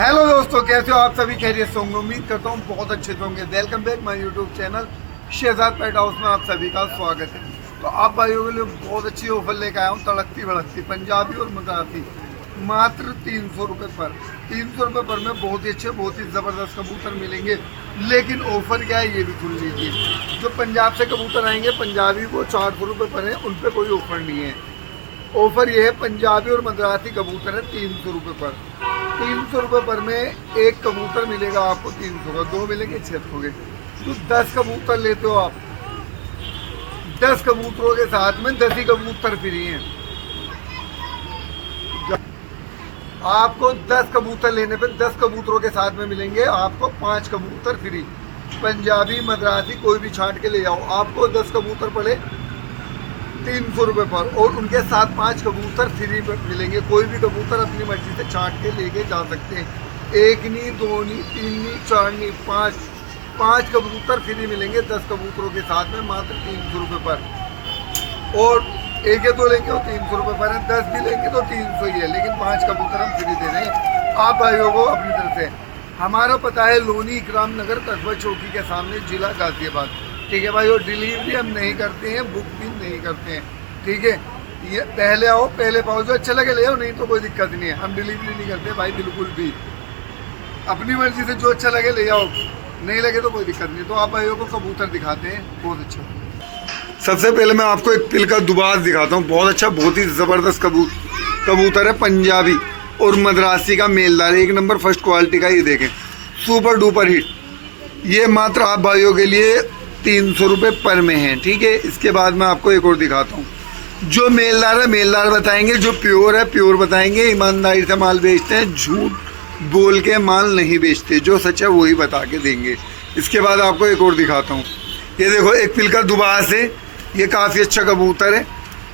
Hello दोस्तों, कैसे हो आप सभी? खैरियत से होंगे, उम्मीद करता हूँ बहुत अच्छे से होंगे। Welcome back my YouTube channel Shahzad pet house में आप सभी का स्वागत है। तो आप भाइयों के लिए बहुत अच्छी ऑफर लेकर आया हूँ, तड़कती भड़कती पंजाबी और मद्रासी मात्र 300 रुपये पर। 300 रुपये पर में बहुत ही अच्छे, बहुत ही ज़बरदस्त कबूतर मिलेंगे। लेकिन ऑफर क्या है ये भी सुन लीजिए। जो पंजाब से कबूतर आएंगे पंजाबी वो 400 रुपये पर है, उन पर कोई ऑफर नहीं है। ऑफर ये है पंजाबी और मद्रासी कबूतर है 300 रुपये पर। 300 रुपये पर में एक कबूतर मिलेगा आपको 300 का, 2 मिलेंगे 600 के। तो 10 कबूतर लेते हो आप, 10 कबूतरों के साथ में 10 ही कबूतर फ्री हैं। आपको 10 कबूतर लेने पे 10 कबूतरों के साथ में मिलेंगे आपको 5 कबूतर फ्री। पंजाबी मद्रासी कोई भी छांट के ले जाओ, आपको 10 कबूतर पड़े 300 रुपये पर, और उनके साथ 5 कबूतर फ्री मिलेंगे। कोई भी कबूतर अपनी मर्जी से छांट के लेके जा सकते हैं। 1 नहीं, 2 नहीं, 3 नहीं, 4 नहीं, 5 कबूतर फ्री मिलेंगे 10 कबूतरों के साथ में मात्र 300 रुपये पर। और 1 या 2 लेंगे तो 300 रुपये पर है, 10 भी लेंगे तो 300 ही है, लेकिन 5 कबूतर हम फ्री दे रहे हैं आप भाइयों को अपनी तरफ से। हमारा पता है लोनी इकराम नगर, कस्बा चौकी के सामने, जिला गाजियाबाद। ठीक है भाई, और डिलीवरी हम नहीं करते हैं, बुक भी नहीं करते हैं। ठीक है, ये पहले आओ पहले पाओ, जो अच्छा लगे ले आओ, नहीं तो कोई दिक्कत नहीं है। हम डिलीवरी नहीं करते भाई बिल्कुल भी, अपनी मर्जी से जो अच्छा लगे ले आओ, नहीं लगे तो कोई दिक्कत नहीं। तो आप भाइयों को कबूतर दिखाते हैं, बहुत अच्छा। सबसे पहले मैं आपको एक पिल का दुबास दिखाता हूँ, बहुत अच्छा, बहुत ही ज़बरदस्त कबूतर है। पंजाबी और मद्रासी का मेलदार, 1 नंबर फर्स्ट क्वालिटी का। ये देखें, सुपर डुपर हिट। ये मात्र आप भाइयों के लिए 300 रुपये पर में है। ठीक है, इसके बाद मैं आपको एक और दिखाता हूँ। जो मेलदार है मेलदार बताएंगे, जो प्योर है प्योर बताएंगे। ईमानदारी से माल बेचते हैं, झूठ बोल के माल नहीं बेचते, जो सच है वही बता के देंगे। इसके बाद आपको एक और दिखाता हूँ। ये देखो, एक पिल का दुबास है, ये काफ़ी अच्छा कबूतर है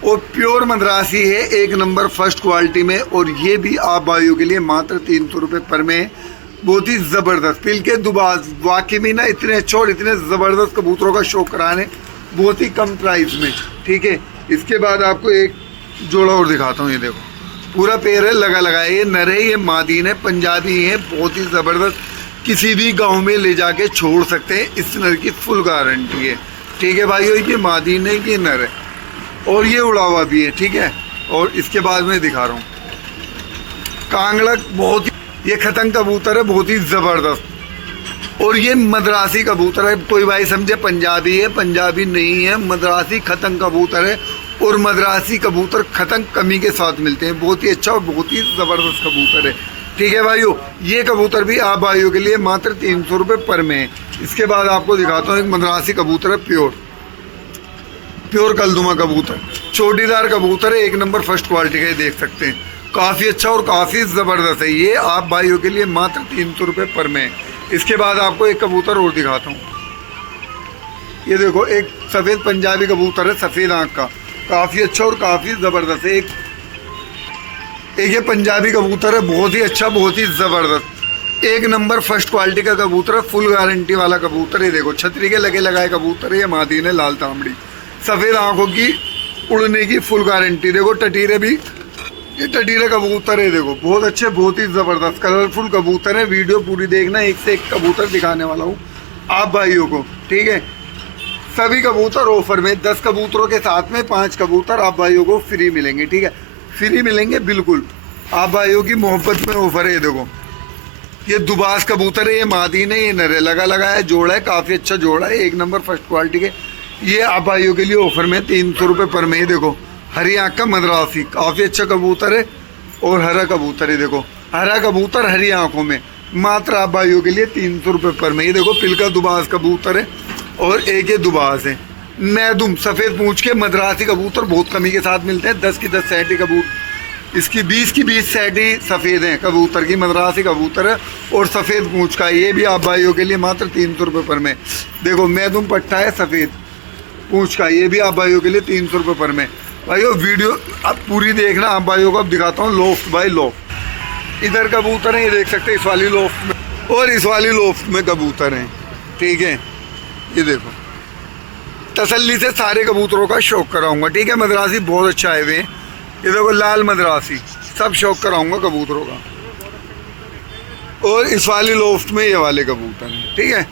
और प्योर मद्रासी है, 1 नंबर फर्स्ट क्वालिटी में। और ये भी आप भाइयों के लिए मात्र 300 रुपये पर में है। बहुत ही ज़बरदस्त पिल के दुबास, वाकई में ना इतने अच्छे और इतने ज़बरदस्त कबूतरों का शौक कराने बहुत ही कम प्राइस में। ठीक है, इसके बाद आपको एक जोड़ा और दिखाता हूँ। ये देखो, पूरा पैर है, लगा है, ये नर है, ये मादीन है, पंजाबी है, बहुत ही ज़बरदस्त। किसी भी गांव में ले जाके छोड़ सकते हैं, इस नर की फुल गारंटी है। ठीक है भाइयों, ये मादीन है, ये नर है और ये उड़ा हुआ भी है। ठीक है, और इसके बाद मैं दिखा रहा हूँ कांगड़क, बहुत ही, ये खतंग कबूतर है, बहुत ही ज़बरदस्त। और ये मद्रासी कबूतर है, कोई भाई समझे पंजाबी है, पंजाबी नहीं है, मद्रासी खतंग कबूतर है। और मद्रासी कबूतर खतंग कमी के साथ मिलते हैं, बहुत ही अच्छा और बहुत ही ज़बरदस्त कबूतर है। ठीक है भाइयों, ये कबूतर भी आप भाइयों के लिए मात्र 300 रुपये पर में है। इसके बाद आपको दिखाता हूँ एक मद्रासी कबूतर है, प्योर कलदुमा कबूतर, चोटीदार कबूतर है, 1 नंबर फर्स्ट क्वालिटी का। ये देख सकते हैं, काफ़ी अच्छा और काफ़ी ज़बरदस्त है। ये आप भाइयों के लिए मात्र 300 रुपये पर में है। इसके बाद आपको एक कबूतर और दिखाता हूँ। ये देखो, एक सफ़ेद पंजाबी कबूतर है, सफ़ेद आँख का, काफ़ी अच्छा और काफ़ी ज़बरदस्त है। एक ये पंजाबी कबूतर है, बहुत ही अच्छा, बहुत ही ज़बरदस्त, 1 नंबर फर्स्ट क्वालिटी का कबूतर है, फुल गारंटी वाला कबूतर है। ये देखो, छतरी के लगे लगाए कबूतर है, ये मादीन है, लाल तांबड़ी, सफ़ेद आँखों की, उड़ने की फुल गारंटी। देखो टटीरे भी, ये टटीरे कबूतर है, देखो बहुत अच्छे, बहुत ही ज़बरदस्त कलरफुल कबूतर है। वीडियो पूरी देखना, एक से एक कबूतर दिखाने वाला हूँ आप भाइयों को। ठीक है, सभी कबूतर ऑफर में, 10 कबूतरों के साथ में 5 कबूतर आप भाइयों को फ्री मिलेंगे। ठीक है, फ्री मिलेंगे बिल्कुल, आप भाइयों की मोहब्बत में ऑफर है। देखो, ये दुबास कबूतर है, ये मादीन है, ये नरे, लगा है, जोड़ा है, काफ़ी अच्छा जोड़ा है, 1 नंबर फर्स्ट क्वालिटी के। ये आप भाइयों के लिए ऑफर में 300 रुपये पर में। देखो, हरी आँख का मद्रासी, काफ़ी अच्छा कबूतर है और हरा कबूतर है। देखो, हरा कबूतर हरी आँखों में, मात्र आप भाइयों के लिए 300 रुपये पर में। ये देखो, पिल का दुबास कबूतर है और एक ये दुबास है, मैदुम सफ़ेद पूंछ के मद्रासी कबूतर, बहुत कमी के साथ मिलते हैं। 10 की 10 सैटी कबूतर, इसकी 20 की 20 सैटी सफ़ेद हैं कबूतर की, मद्रासी कबूतर है और सफ़ेद पूंछ का। ये भी आप भाइयों के लिए मात्र 300 रुपये पर में। देखो, मैदुम पट्टा है, सफ़ेद पूंछ का, ये भी आप भाइयों के लिए 300 रुपये पर में। भाइयों वीडियो अब पूरी देखना, आप भाइयों को अब दिखाता हूँ लोफ्ट बाई लोफ्ट। इधर कबूतर हैं, ये देख सकते हैं, इस वाली लोफ्ट में और इस वाली लोफ्ट में कबूतर हैं। ठीक है, ये देखो, तसल्ली से सारे कबूतरों का शौक कराऊंगा। ठीक है, मद्रासी बहुत अच्छा आए हुए हैं। ये देखो, लाल मद्रासी, सब शौक कराऊंगा कबूतरों का। और इस वाली लोफ्ट में ये वाले कबूतर हैं, ठीक है।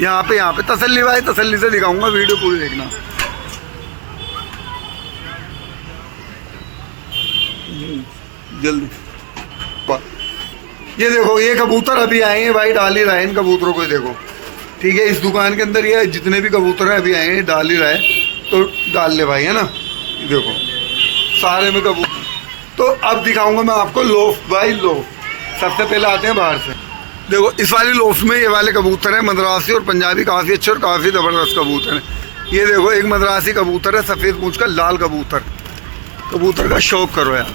यहाँ पे तसल्ली भाई, तसल्ली से दिखाऊंगा, वीडियो पूरी देखना। जल्दी ये देखो, ये कबूतर अभी आए हैं भाई, डाल ही रहे हैं इन कबूतरों को, देखो ठीक है। इस दुकान के अंदर ये जितने भी कबूतर हैं अभी आए हैं, डाल ही रहे, तो डाल ले भाई, है ना। देखो सारे में कबूतर। तो अब दिखाऊंगा मैं आपको लोफ्ट भाई, लोफ्ट। सबसे पहले आते हैं बाहर से। देखो इस वाली लोफ्ट में ये वाले कबूतर हैं, मद्रासी और पंजाबी, काफ़ी अच्छे और काफ़ी ज़बरदस्त कबूतर हैं। ये देखो एक मद्रासी कबूतर है, सफ़ेद पूंछ का लाल कबूतर। कबूतर का शौक करो यार।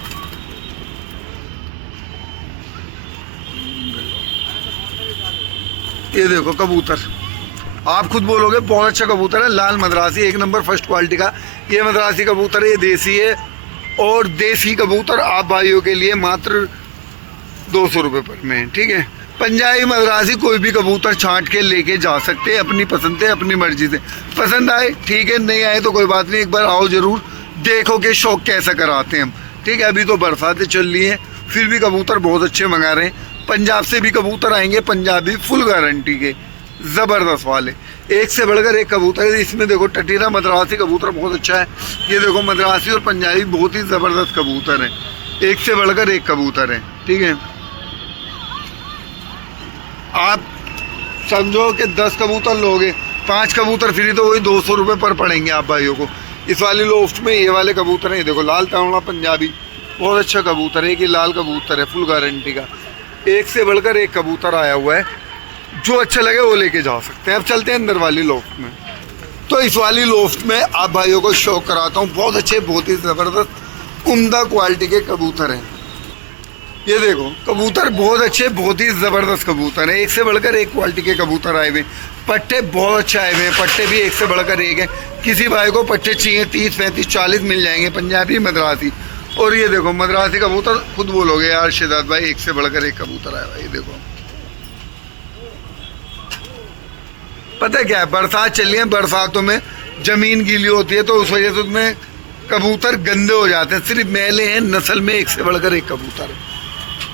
ये देखो कबूतर, आप खुद बोलोगे बहुत अच्छा कबूतर है, लाल मद्रासी, एक नंबर फर्स्ट क्वालिटी का ये मद्रासी कबूतर है। ये देसी है, और देसी कबूतर आप भाइयों के लिए मात्र 200 रुपये पर में, ठीक है। पंजाबी मद्रासी कोई भी कबूतर छांट के लेके जा सकते हैं, अपनी पसंद से, अपनी मर्जी से। पसंद आए ठीक है, नहीं आए तो कोई बात नहीं, एक बार आओ जरूर, देखो कि शौक कैसा कराते हैं हम, ठीक है। अभी तो बरसातें चल रही हैं, फिर भी कबूतर बहुत अच्छे मंगा रहे हैं। पंजाब से भी कबूतर आएंगे, पंजाबी फुल गारंटी के ज़बरदस्त वाले, एक से बढ़कर एक कबूतर है। इसमें देखो टटीरा मद्रासी कबूतर बहुत अच्छा है। ये देखो मद्रासी और पंजाबी बहुत ही ज़बरदस्त कबूतर है, एक से बढ़कर एक कबूतर है, ठीक है। आप समझो कि 10 कबूतर लोगे, 5 कबूतर फ्री, तो वही 200 रुपये पर पड़ेंगे आप भाइयों को। इस वाली लोफ्ट में ये वाले कबूतर हैं, देखो लाल तावड़ा पंजाबी, बहुत अच्छा कबूतर है। एक ही लाल कबूतर है फुल गारंटी का, एक से बढ़कर एक कबूतर आया हुआ है, जो अच्छा लगे वो लेके जा सकते हैं। अब चलते हैं अंदर वाली लोफ्ट में। तो इस वाली लोफ्ट में आप भाइयों को शौक कराता हूँ, बहुत अच्छे, बहुत ही ज़बरदस्त उम्दा क्वालिटी के कबूतर हैं। ये देखो कबूतर बहुत अच्छे, बहुत ही ज़बरदस्त कबूतर है, एक से बढ़कर एक क्वालिटी के कबूतर आए हुए। पट्टे बहुत अच्छे आए हुए हैं, पट्टे भी एक से बढ़कर एक है। किसी भाई को पट्टे चाहिए 30, 35, 40 मिल जाएंगे, पंजाबी मद्रासी। और ये देखो मद्रासी कबूतर, खुद बोलोगे यार शेदाद भाई एक से बढ़कर एक कबूतर आया भाई। देखो पता है क्या है, बरसात चल रही है, बरसातों में ज़मीन गीली होती है, तो उस वजह से उसमें कबूतर गंदे हो जाते हैं। सिर्फ मेले हैं, नस्ल में एक से बढ़कर एक कबूतर है।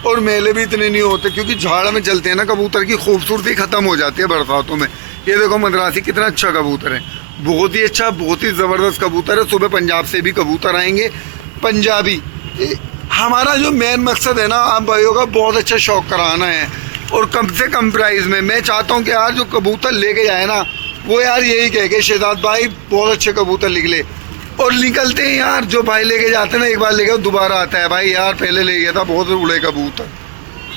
और मेले भी इतने नहीं होते, क्योंकि झाड़ में चलते हैं ना, कबूतर की खूबसूरती ख़त्म हो जाती है बरसातों में। ये देखो मद्रासी कितना अच्छा कबूतर है, बहुत ही अच्छा, बहुत ही ज़बरदस्त कबूतर है। सुबह पंजाब से भी कबूतर आएंगे पंजाबी। हमारा जो मेन मकसद है ना आप भाइयों का, बहुत अच्छा शौक कराना है, और कम से कम प्राइस में। मैं चाहता हूँ कि यार जो कबूतर लेके जाए ना, वो यार यही कहे कि शेदाद भाई बहुत अच्छे कबूतर निकले। और निकलते हैं यार, जो भाई लेके जाते हैं ना, एक बार लेके दोबारा आता है, भाई यार पहले ले गया था, बहुत उड़े कबूतर,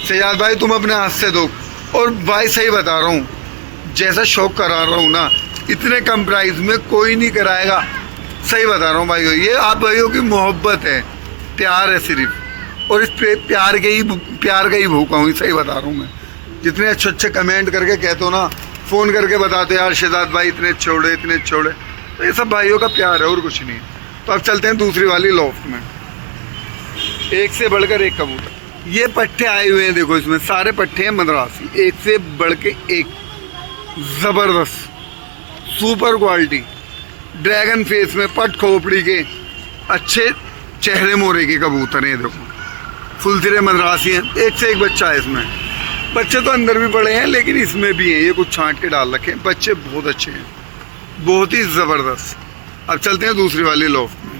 शेदाद भाई तुम अपने हाथ से दो। और भाई सही बता रहा हूँ, जैसा शौक करा रहा हूँ ना, इतने कम प्राइस में कोई नहीं कराएगा, सही बता रहा हूँ भाई। ये आप भाइयों की मोहब्बत है, प्यार है सिर्फ, और इस प्यार का ही भूखा हूँ, सही बता रहा हूँ मैं। जितने अच्छे अच्छे कमेंट करके कहते हो ना, फ़ोन करके बताते यार शेदाद भाई इतने अच्छे उड़े, इतने अच्छे उड़े, तो ये सब भाइयों का प्यार है और कुछ नहीं। तो अब चलते हैं दूसरी वाली लोफ्ट में। एक से बढ़कर एक कबूतर, ये पट्टे आए हुए हैं, देखो इसमें सारे पट्टे हैं मद्रासी, एक से बढ़ के एक, ज़बरदस्त सुपर क्वालिटी, ड्रैगन फेस में पट खोपड़ी के अच्छे चेहरे मोरे के कबूतर हैं। देखो फुल सिरे मद्रासी हैं, एक से एक बच्चा है इसमें। बच्चे तो अंदर भी पड़े हैं, लेकिन इसमें भी हैं, ये कुछ छांट के डाल रखे हैं। बच्चे बहुत अच्छे हैं, बहुत ही ज़बरदस्त। अब चलते हैं दूसरी वाली लोफ्ट में।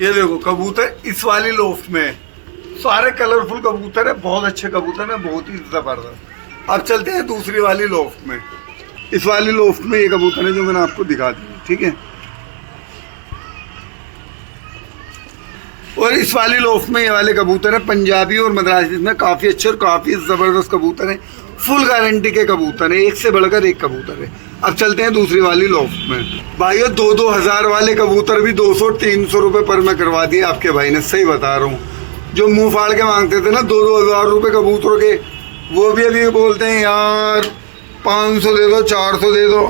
ये देखो कबूतर इस वाली लोफ्ट में सारे कलरफुल कबूतर है, बहुत अच्छे कबूतर है, बहुत ही ज़बरदस्त। अब चलते हैं दूसरी वाली लोफ्ट में। इस वाली लोफ्ट में ये कबूतर है जो मैंने आपको दिखा दिया, ठीक है। और इस वाली लोफ्ट में ये वाले कबूतर है पंजाबी और मद्रासी, इसमें काफ़ी अच्छे और काफ़ी ज़बरदस्त कबूतर हैं, फुल गारंटी के कबूतर हैं, एक से बढ़कर एक कबूतर है। अब चलते हैं दूसरी वाली लोफ्ट में। भाइयों 2-2 हज़ार वाले कबूतर भी 200-300 रुपये पर में करवा दिए आपके भाई ने, सही बता रहा हूँ। जो मुंह फाड़ के मांगते थे ना 2-2 हज़ार रुपये कबूतरों के, वो भी अभी बोलते हैं यार 500 दे दो, 400 दे दो,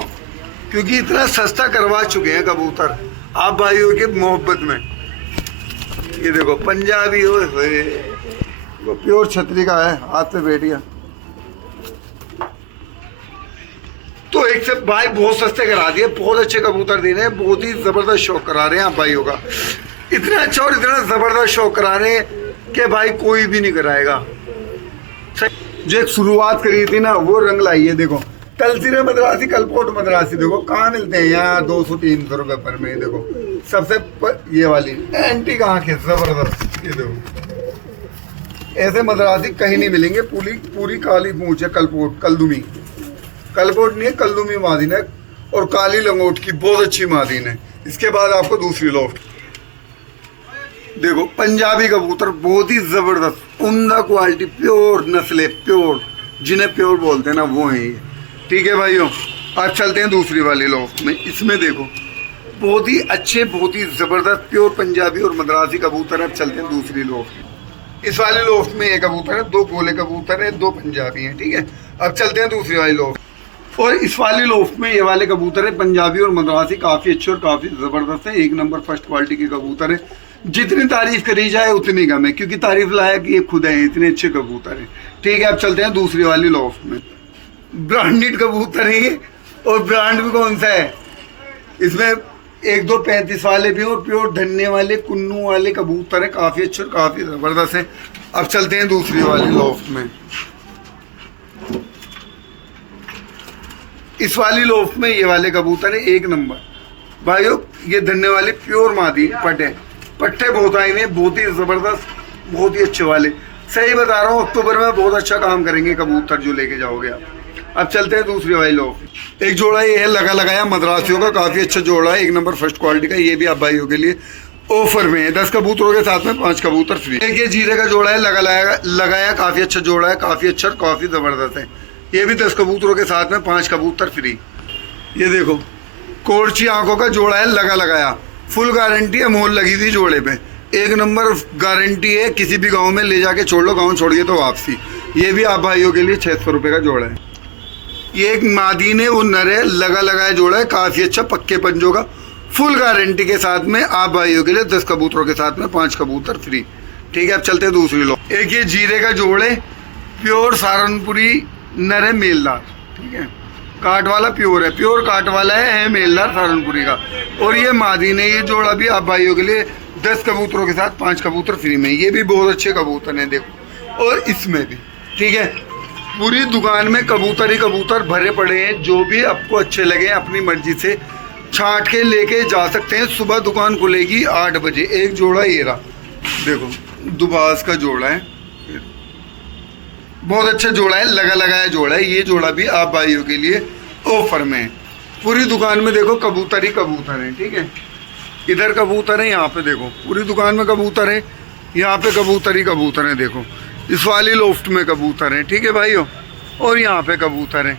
क्योंकि इतना सस्ता करवा चुके हैं कबूतर आप भाइयों की मोहब्बत में। ये देखो पंजाबी होए, वो प्योर छतरी का है, हाथ पे बैठ गया। तो एक से भाई बहुत सस्ते करा दिए, बहुत अच्छे कबूतर दे रहे हैं, बहुत ही ज़बरदस्त शौक करा रहे हैं आप भाइयों का। इतना अच्छा और इतना ज़बरदस्त शौक करा रहे हैं कि भाई कोई भी नहीं कराएगा। जो एक शुरुआत करी थी ना वो रंग लाई है। देखो कलसिरे मद्रासी, कलपोट मद्रासी देखो कहाँ मिलते हैं यहाँ 200-300 रुपए पर में। देखो सबसे ये वाली एंटीक आंख है जबरदस्त। ये देखो ऐसे मद्रासी कहीं नहीं मिलेंगे। पूरी काली पूंछ है, कलपोट कलदुमी, कलपोट नहीं है कलदुमी मादीन है, और काली लंगोट की बहुत अच्छी मादीन है। इसके बाद आपको दूसरी लोफ्ट देखो, पंजाबी कबूतर बहुत ही जबरदस्त उम्दा क्वालिटी, प्योर नस्ले, प्योर जिन्हें प्योर बोलते हैं ना वो है ये। ठीक है भाइयों, आज चलते हैं दूसरी वाली लोफ्ट में। इसमें देखो बहुत ही अच्छे, बहुत ही जबरदस्त प्योर पंजाबी और मद्रासी कबूतर है। अब चलते हैं दूसरी लोफ्ट। इस वाली लोफ्ट में एक कबूतर है, 2 गोले कबूतर है, 2 पंजाबी हैं। ठीक है, अब चलते हैं दूसरी वाली लोफ्ट। और इस वाली लोफ्ट में ये वाले कबूतर है पंजाबी और मद्रासी, काफ़ी अच्छे और काफ़ी ज़बरदस्त है। एक नंबर फर्स्ट क्वालिटी के कबूतर है। जितनी तारीफ करी जाए उतनी कम है, क्योंकि तारीफ लायक ये खुद है, इतने अच्छे कबूतर हैं। ठीक है, अब चलते हैं दूसरी वाली लोफ्ट में। ब्रांडेड कबूतर है ये, और ब्रांड भी कौन सा है, इसमें 1-2 35 वाले भी और प्योर धन्ने वाले कुन्नू वाले कबूतर है, काफ़ी अच्छे और काफ़ी ज़बरदस्त है। अब चलते हैं दूसरी वाली लोफ्ट में। इस वाली लोफ्ट में ये वाले कबूतर है एक नंबर भाइयों। ये धन्ने वाले प्योर मादी पट्टे बहुत आए हुए, बहुत ही ज़बरदस्त, बहुत ही अच्छे वाले। सही बता रहा हूँ, अक्टूबर में बहुत अच्छा काम करेंगे कबूतर जो लेके जाओगे आप। अब चलते हैं दूसरी वाली लोफ्ट। एक जोड़ा ये है लगा लगाया मद्रासियों का, काफ़ी अच्छा जोड़ा है, एक नंबर फर्स्ट क्वालिटी का। ये भी आप भाइयों के लिए ऑफर में है, 10 कबूतरों के साथ में 5 कबूतर फ्री। एक ये जीरे का जोड़ा है लगाया काफ़ी अच्छा जोड़ा है, काफ़ी अच्छा और काफ़ी ज़बरदस्त है। ये भी 10 कबूतरों के साथ में 5 कबूतर फ्री। ये देखो कोरची आंखों का जोड़ा है लगाया, फुल गारंटी है, मोहर लगी थी जोड़े पे, एक नंबर गारंटी है। किसी भी गांव में ले जाके छोड़ लो, गांव छोड़ के तो वापसी। ये भी आप भाइयों के लिए 600 रुपये का जोड़ा है। ये एक मादीन है, वो नर है, लगाया जोड़ा है, काफ़ी अच्छा पक्के पंजों का, फुल गारंटी के साथ में आप भाइयों के लिए 10 कबूतरों के साथ में 5 कबूतर फ्री। ठीक है, अब चलते हैं दूसरी लो। एक ये जीरे का जोड़ है, प्योर सहारनपुरी नर है, मेलदार। ठीक है, काट वाला प्योर है, प्योर काट वाला है मेलदार सहारनपुरी का। और ये मादीन है, ये जोड़ा भी आप भाइयों के लिए 10 कबूतरों के साथ 5 कबूतर फ्री में। ये भी बहुत अच्छे कबूतर हैं देखो, और इसमें भी। ठीक है, पूरी दुकान में कबूतर ही कबूतर भरे पड़े हैं, जो भी आपको अच्छे लगे अपनी मर्जी से छांट के लेके जा सकते हैं। सुबह दुकान खुलेगी 8 बजे। एक जोड़ा ये रहा देखो, दुबास का जोड़ा है, बहुत अच्छा जोड़ा है, लगाया जोड़ा है। ये जोड़ा भी आप भाइयों के लिए ऑफर में है। पूरी दुकान में देखो कबूतर ही कबूतर है। ठीक है, इधर कबूतर है, यहाँ पे देखो पूरी दुकान में कबूतर है, यहाँ पे कबूतर ही कबूतर है। देखो इस वाली लोफ्ट में कबूतर है। ठीक है भाइयों, और यहाँ पे कबूतर है।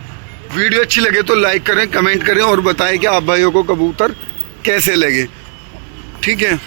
वीडियो अच्छी लगे तो लाइक करें, कमेंट करें और बताएं कि आप भाइयों को कबूतर कैसे लगे। ठीक है।